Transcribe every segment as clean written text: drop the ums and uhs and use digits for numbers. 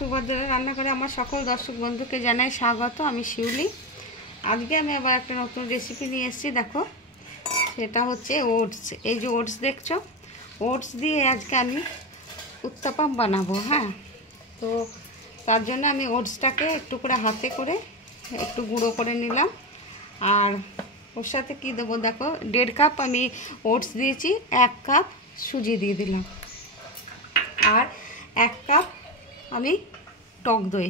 সুভদ্রা রান্না করে আমার সকল দর্শক বন্ধুকে জানাই স্বাগত। আমি শিউলি। আজকে আমি আবার একটা নতুন রেসিপি নিয়ে এসেছি। দেখো, সেটা হচ্ছে ওটস। এই যে ওটস দেখছো, ওটস দিয়ে আজকে আমি উত্তাপাম বানাবো। হ্যাঁ, তো তার জন্য আমি ওটসটাকে একটু করে হাতে করে একটু গুঁড়ো করে নিলাম। আর ওর সাথে কী দেবো দেখো, 1.5 কাপ আমি ওটস দিয়েছি, 1 কাপ সুজি দিয়ে দিলাম, আর 1 কাপ আমি টক দই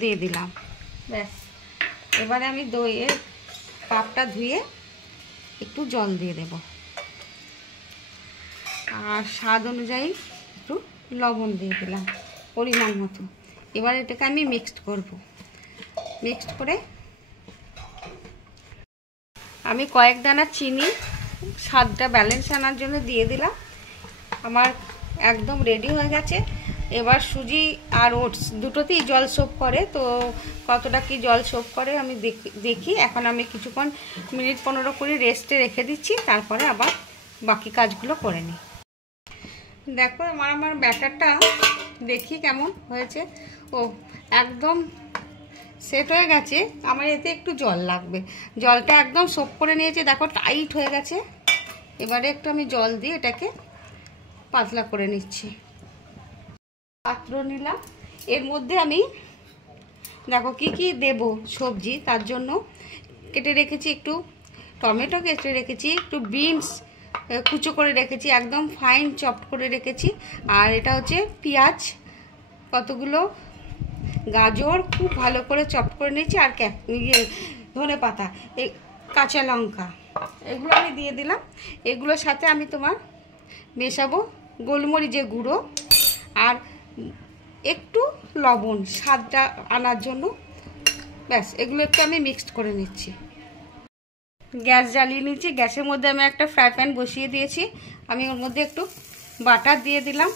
দিয়ে দিলাম। ব্যাস, এবারে আমি দইয়ের কাপটা ধুয়ে একটু জল দিয়ে দেব, আর স্বাদ অনুযায়ী একটু লবণ দিয়ে দিলাম পরিমাণ মতো। এবার এটাকে আমি মিক্সড করব। মিক্সড করে আমি কয়েক দানা চিনি স্বাদটা ব্যালেন্স আনার জন্য দিয়ে দিলাম। আমার একদম রেডি হয়ে গেছে। এবার সুজি আর ওটস দুটোতেই জল সোপ করে, তো কতটা কি জল সোপ করে আমি দেখি। এখন আমি কিছুক্ষণ মিনিট 15 করে রেস্টে রেখে দিচ্ছি, তারপরে আবার বাকি কাজগুলো করে নিই। দেখো, আমার ব্যাটারটা দেখি কেমন হয়েছে। ও একদম সেট হয়ে গেছে। আমার এতে একটু জল লাগবে, জলটা একদম সোপ করে নিয়েছে। দেখো, টাইট হয়ে গেছে। এবারে একটু আমি জল দিয়ে এটাকে পাতলা করে নিচ্ছি। পাত্র নিলাম, এর মধ্যে আমি দেখো কি কি দেব সবজি। তার জন্য কেটে রেখেছি একটু টমেটো, কেটে রেখেছি একটু বিনস কুচো করে রেখেছি, একদম ফাইন চপড করে রেখেছি। আর এটা হচ্ছে পেঁয়াজ কতগুলো, গাজর খুব ভালো করে চপ করে নিয়েছি, আর ধনে পাতা, এই কাঁচা লঙ্কা, এগুলো আমি দিয়ে দিলাম। এগুলোর সাথে আমি তোমার মেশাবো গোলমরিচের গুঁড়ো আর একটু লবণ স্বাদটা আনার জন্য। ব্যাস, এগুলো একটু আমি মিক্সড করে নিচ্ছি। গ্যাস জ্বালিয়ে নিচ্ছি। গ্যাসের মধ্যে আমি একটা ফ্রাই প্যান বসিয়ে দিয়েছি। আমি ওর মধ্যে একটু বাটার দিয়ে দিলাম।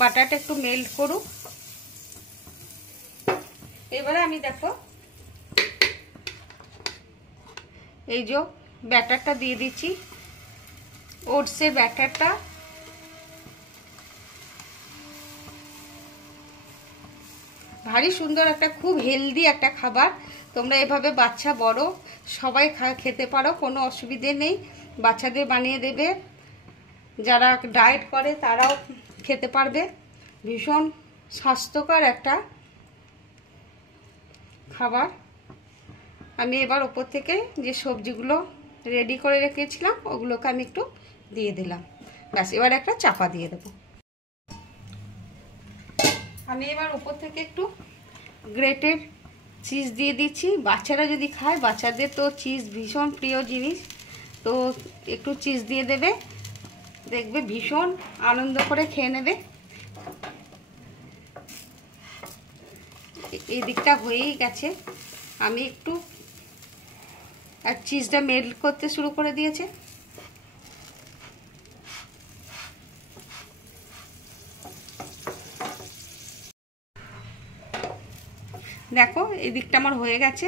বাটারটা একটু মেল্ট করুক। এবারে আমি দেখো এই যে ব্যাটারটা দিয়ে দিচ্ছি, ওটসের ব্যাটারটা। ভারী সুন্দর একটা, খুব হেলদি একটা খাবার। তোমরা এভাবে বাচ্চা বড় সবাই খেতে পারো, কোনো অসুবিধে নেই। বাচ্চাদের বানিয়ে দেবে, যারা ডায়েট করে তারাও খেতে পারবে। ভীষণ স্বাস্থ্যকর একটা খাবার। আমি এবার ওপর থেকে যে সবজিগুলো রেডি করে রেখেছিলাম ওগুলোকে আমি একটু দিয়ে দিলাম। ব্যাস, এবার একটা চাপা দিয়ে দেবো। আমি এবার উপর থেকে একটু গ্রেটেড চিজ দিয়ে দিচ্ছি। বাচ্চারা যদি খায়, বাচ্চাদের তো চিজ ভীষণ প্রিয় জিনিস, তো একটু চিজ দিয়ে দেবে, দেখবে ভীষণ আনন্দ করে খেয়ে নেবে। এই দিকটা হয়েই গেছে। আমি একটু আর চিজটা মেল্ট করতে শুরু করে দিয়েছে। দেখো, এই দিকটা আমার হয়ে গেছে,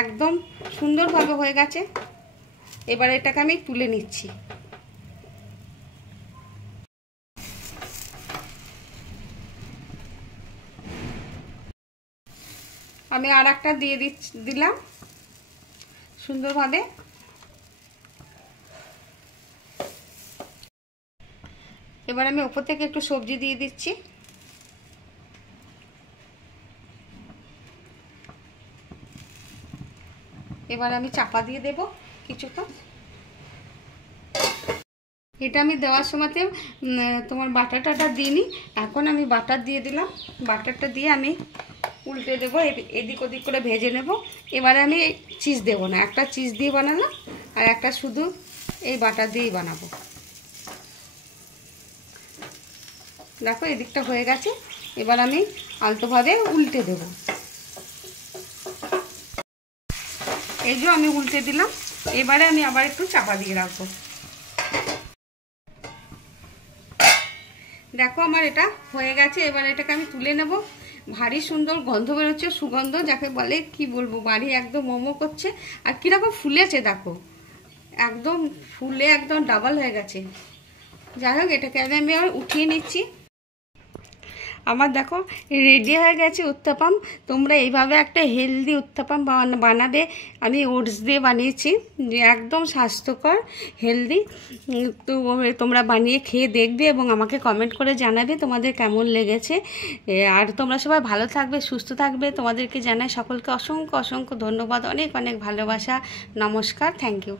একদম সুন্দরভাবে হয়ে গেছে। এবার এটাকে আমি তুলে নিচ্ছি। আমি আর একটা দিয়ে দিলাম সুন্দরভাবে। এবার আমি ওপর থেকে একটু সবজি দিয়ে দিচ্ছি। এবার আমি চাপা দিয়ে দেব কিছুক্ষণ। এটা আমি দেওয়ার সময়তে তোমার বাটারটা দিইনি, এখন আমি বাটার দিয়ে দিলাম। বাটারটা দিয়ে আমি উল্টে দেবো, এদিক ওদিক করে ভেজে নেব। এবারে আমি চিজ দেবো না, একটা চিজ দিয়ে বানালাম আর একটা শুধু এই বাটার দিয়েই বানাবো। দেখো, এদিকটা হয়ে গেছে। এবার আমি আলতোভাবে উল্টে দেব। এই যে আমি উল্টে দিলাম। এবারে আমি আবার একটু চাপা দিয়ে রাখবো। দেখো, আমার এটা হয়ে গেছে। এবার এটাকে আমি তুলে নেব। ভারী সুন্দর গন্ধ বেরোচ্ছে, সুগন্ধ যাকে বলে কি বলবো, বাড়ি একদম মোমো করছে। আর কিরকম ফুলেছে দেখো, একদম ফুলে একদম ডাবল হয়ে গেছে। যাই হোক, এটাকে আমি উঠিয়ে নিচ্ছি। আমার দেখো রেডি হয়ে গেছে উত্তাপাম। তোমরা এইভাবে একটা হেলদি উত্তাপাম বানাবে। আমি ওটস দিয়ে বানিয়েছি, যে একদম স্বাস্থ্যকর হেলদি। তো তোমরা বানিয়ে খেয়ে দেখবে এবং আমাকে কমেন্ট করে জানাবে তোমাদের কেমন লেগেছে। আর তোমরা সবাই ভালো থাকবে, সুস্থ থাকবে। তোমাদেরকে জানাই সকলকে অসংখ্য অসংখ্য ধন্যবাদ, অনেক অনেক ভালোবাসা। নমস্কার, থ্যাংক ইউ।